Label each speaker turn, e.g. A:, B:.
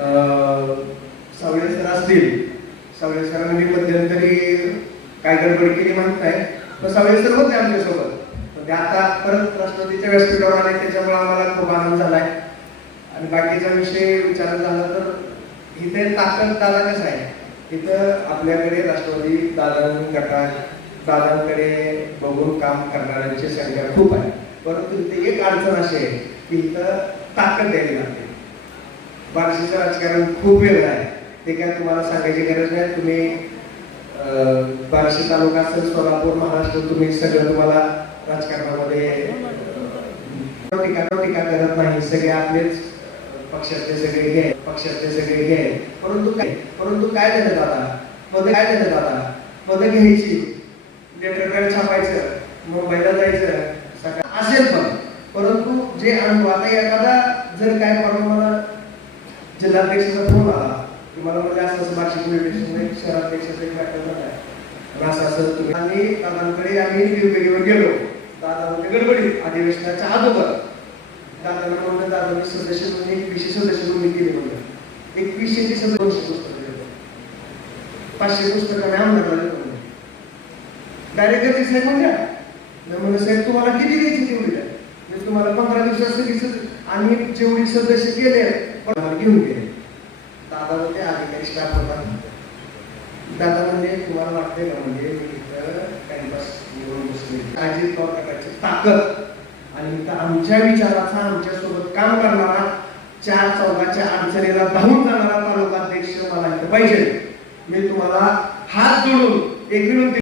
A: अं, सावळे sir असतील. सावळे सरांनी मध्यंतरी काय गडबड केली म्हणत नाही. पण सावळे सर होते आमच्यासोबत. पण ते आता परत राष्ट्रपतीच्या व्यासपीठावर आले त्याच्यामुळे आम्हाला खूप आनंद झालाय. आणि बाकीचा विषय विचार झाला तर इथे ताकद दादा कसं आहे? इथं आपल्याकडे राष्ट्रवादी दादा गटात दादांकडे बघून काम करणाऱ्यांची संख्या खूप आहे. परंतु इथे एक अडचण अशी आहे की इथं ताकद द्यावी लागते. बार्शीचं राजकारण खूप वेगळं आहे. ते काय तुम्हाला सांगायची गरज नाही. तुम्ही अं, बार्शी तालुका असेल सोलापूर महाराष्ट्र तुम्ही सगळं तुम्हाला राजकारणामध्ये अं, टीका टीका करत नाही. सगळे आपलेच पक्षातले सगळे घे पक्षातले सगळे घे परंतु काय? परंतु काय झालं दादा? पद काय झालं दादा? पद घ्यायची. लेटर छापायचं मुंबईला जायचं सकाळ असेल पण. परंतु जे अनुभव आता एखादा जर काय परवा मला जिल्हाध्यक्षाचा फोन आला की मला म्हणजे असं असं बार्शी पोलीस शहराध्यक्षाचा एक मॅटर झालाय. आणि असं असं तुम्ही आणि दादांकडे आम्ही वेगवेगळे गेलो. दादा म्हणजे गडबडीत अधिवेशनाच्या अगोदर. दादांना म्हणलं दादा सदस्य म्हणून एकवीसशे सदस्य म्हणून केली म्हणलं. एक विशेष सदस्य दोनशे पुस्तकं दिली. पाचशे पुस्तकाने आमदार डायरेक्ट साहेब म्हणल्या म्हणलं साहेब तुम्हाला किती द्यायची तेवढी द्या. म्हणजे तुम्हाला पंधरा दिवसात सगळी सद- आणि जेवढी सदस्य गेले घेऊन गेले. दादा म्हणजे अधिकारी स्टाफ होता दादा म्हणजे तुम्हाला वाटते का म्हणजे मी इथं टाइमपास बसले अजित पवार ताकद आणि आमच्या विचाराचा आमच्यासोबत काम करणारा चार चौघाच्या अडचणीला धावून जाणारा तालुका अध्यक्ष मला पाहिजे. मी तुम्हाला हात जोडून एक विनंती